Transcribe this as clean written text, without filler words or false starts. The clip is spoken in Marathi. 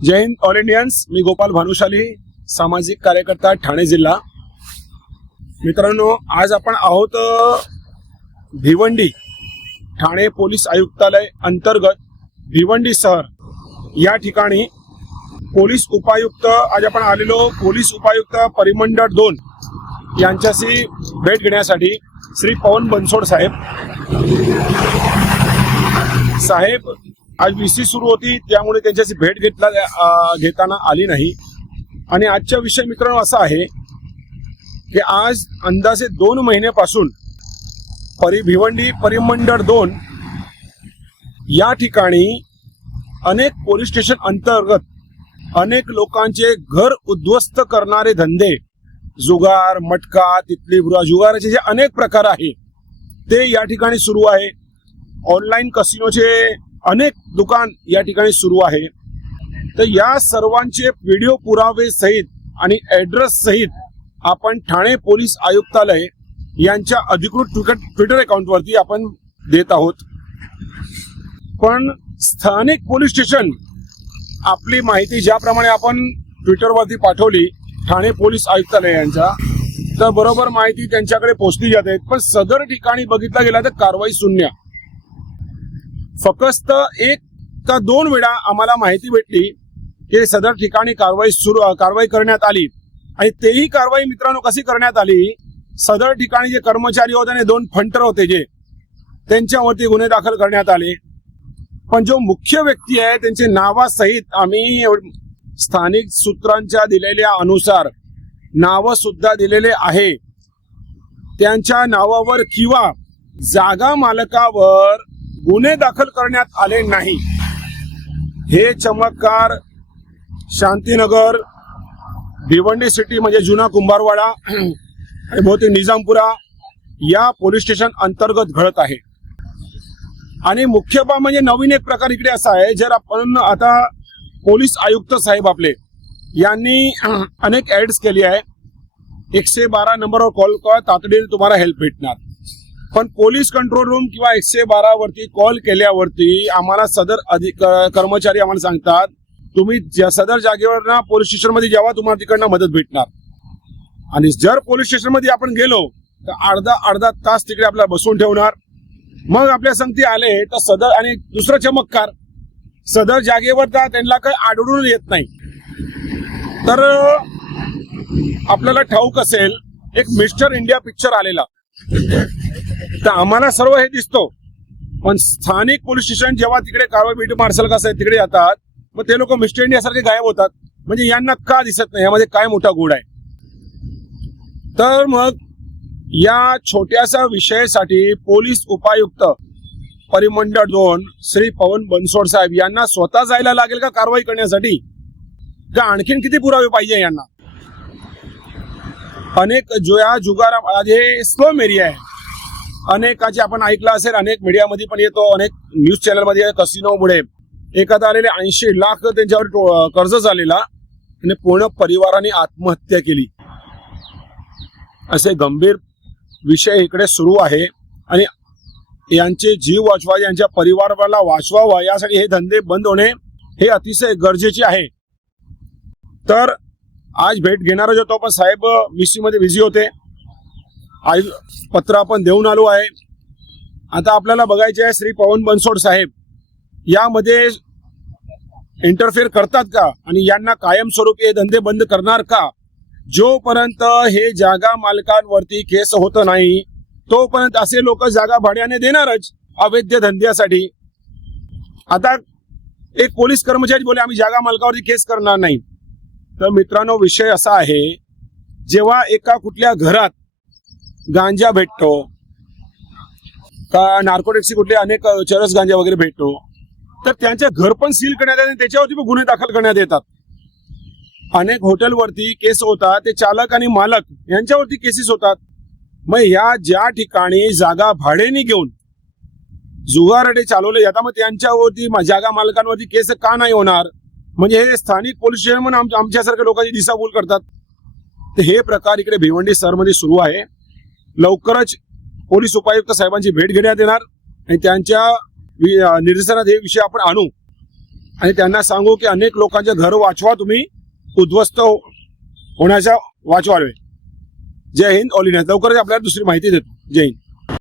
जय हिंद ऑल इंडियन्स। मी गोपाल भानुशाली, सामाजिक कार्यकर्ता, ठाणे जिल्हा। मित्रांनो, आज आपण आहोत भिवंडी, ठाणे पोलीस आयुक्तालय अंतर्गत भिवंडी शहर या ठिकाणी पोलीस उपायुक्त आज आपण आलेलो पोलीस उपायुक्त परिमंडळ 2 यांच्याशी भेट घेण्यासाठी। श्री पवन बनसोड साहेब आज VC सुरू होती, त्यामुळे त्यांच्याशी भेट घेताना आली नाही। आणि आजचा विषय मित्रांनो असा आहे की आज अंदाजे 2 महिन्यापासून भिवंडी परिमंडळ 2 या ठिकाणी अनेक पोलीस स्टेशन अंतर्गत अनेक लोकांचे घर उद्ध्वस्त करणारे धंदे, जुगार, मटका, तितली बुरा, जुगाराचे जे अनेक प्रकार आहे ते या ठिकाणी सुरू आहे। ऑनलाईन कसिनोचे अनेक दुकान या ठिकाणी सुरू आहे। तर या सर्वांचे व्हिडिओ पुरावे सहित आणि ऍड्रेस सहित आपण ठाणे पोलीस आयुक्तालय यांच्या अधिकृत ट्विटर अकाउंटवरती आपण देत आहोत। पण स्थानिक पोलीस स्टेशन आपली माहिती ज्याप्रमाणे आपण ट्विटरवरती पाठवली ठाणे पोलीस आयुक्तालय यांच्या, तर बरोबर माहिती त्यांच्याकडे पोहोचली जाते। पण सदर ठिकाणी बघितलं गेलं तर कारवाई शून्य। फक्त 1 का 2 वेळा आम्हाला माहिती भेटली की सदर ठिकाणी कारवाई करण्यात आली। आणि तेही कारवाई मित्रांनो कशी करण्यात आली, सदर ठिकाणी जे कर्मचारी होते आणि 2 फंटर होते जे त्यांच्यावरती गुन्हे दाखल करण्यात आले। पण जो मुख्य व्यक्ती आहे त्यांचे नावासहित आम्ही स्थानिक सूत्रांच्या दिलेल्या अनुसार नाव सुद्धा दिलेले आहे। त्यांच्या नावावर किंवा जागा मालकावर गुन्हे दाखल करण्यात आले नाही। हे चमत्कार शांतीनगर, भिवंडी सिटी म्हणजे जुना कुंभारवाडा आणि बहुतेक निजामपुरा या पोलीस स्टेशन अंतर्गत घडत आहे। आणि मुख्य म्हणजे नवीन एक प्रकार इकडे असा आहे, जर आपण आता पोलीस आयुक्त साहेब आपले यांनी अनेक ऍड्स केली आहे, 112 नंबरवर कॉल करा, तातडीने तुम्हाला हेल्प भेटणार। पण पोलीस कंट्रोल रूम किंवा 112 वरती कॉल केल्यावरती आम्हाला सदर कर्मचारी आम्हाला सांगतात तुम्ही सदर जागेवर ना पोलीस स्टेशन मध्ये जेव्हा तुम्हाला तिकडनं मदत भेटणार। आणि जर पोलीस स्टेशन मध्ये आपण गेलो तर अर्धा तास तिकडे आपल्याला बसवून ठेवणार। मग आपल्या संगती आले तर सदर, आणि दुसरा चमत्कार, सदर जागेवर त्यांना काही आढळून येत नाही। तर आपल्याला ठाऊक असेल एक मिस्टर इंडिया पिक्चर आलेला, तर आम्हाला सर्व हे दिसतो। पण स्थानिक पोलीस स्टेशन जेव्हा तिकडे कारवाई बीट मार्शल का साहेब तिकडे जातात, मग ते लोक मिस्टर इंडिया सारखे गायब होतात। म्हणजे यांना का दिसत नाही, यामध्ये काय मोठा गुड आहे? तर मग या छोट्याशा विषयासाठी पोलीस उपायुक्त परिमंडळ 2 श्री पवन बनसोड साहेब यांना स्वतः जायला लागेल का कारवाई करण्यासाठी, का आणखीन किती पुरावे पाहिजे यांना? अनेक जुगार हे स्लम एरिया आहे, अनेकाचे आपण ऐकलं असेल, अनेक मीडियामध्ये पण येतो, अनेक न्यूज चॅनलमध्ये कसिनोमुळे एखादा आलेले 80 लाख त्यांच्यावर कर्ज झालेला आणि पूर्ण परिवाराने आत्महत्या केली। असे गंभीर विषय इकडे सुरू आहे। आणि यांचे जीव वाचवा, यांच्या परिवाराला वाचवावा, यासाठी हे धंदे बंद होणे हे अतिशय गरजेचे आहे। तर आज भेट घेणारा जो तो पण साहेब VC मध्ये बिझी होते, आज पत्र आपण देऊन आलो आहे। आता आपल्याला बघायचे आहे श्री पवन बनसोड साहेब यामध्ये इंटरफेअर करतात का आणि यांना कायमस्वरूपी हे धंदे बंद करणार का? जोपर्यंत हे जागा मालकांवरती केस होत नाही तोपर्यंत असे लोक जागा भाड्याने देणारच अवैध धंद्यासाठी। आता एक पोलीस कर्मचारी बोले आम्ही जागा मालकावरती केस करणार नाही। तर मित्रांनो, विषय असा आहे, जेव्हा एका कुठल्या घरात गांजा भेटतो का नार्कोटिक्सची कुठले अनेक चरस गांजा वगैरे भेटतो, तर त्यांचे घर पण सील करण्यात येते, त्याच्यावरती पण गुन्हे दाखल करण्यात येतात। अनेक हॉटेलवरती केस होतात, ते चालक आणि मालक यांच्यावरती केसेस होतात। मग या ज्या ठिकाणी जागा भाड्याने घेऊन जुगारडे चालवले जातात, मग त्यांच्यावरती जागा मालकांवरती केस का नाही होणार? म्हणजे हे स्थानिक पोलीस स्टेशन म्हणून आमच्यासारख्या लोकांची दिशाभूल करतात। तर हे प्रकार इकडे भिवंडी शहरमध्ये सुरू आहे। लवकरच पोलीस उपायुक्त साहेबांची भेट घेण्यात येणार आणि त्यांच्या निदर्शनात हे विषय आपण आणू। आणि त्यांना सांगू की अनेक लोकांचे घर वाचवा, तुम्ही उद्ध्वस्त होण्याच्या वाचवावे. जय हिंद. All India. लवकरच आपल्याला दुसरी माहिती देतो. जय हिंद.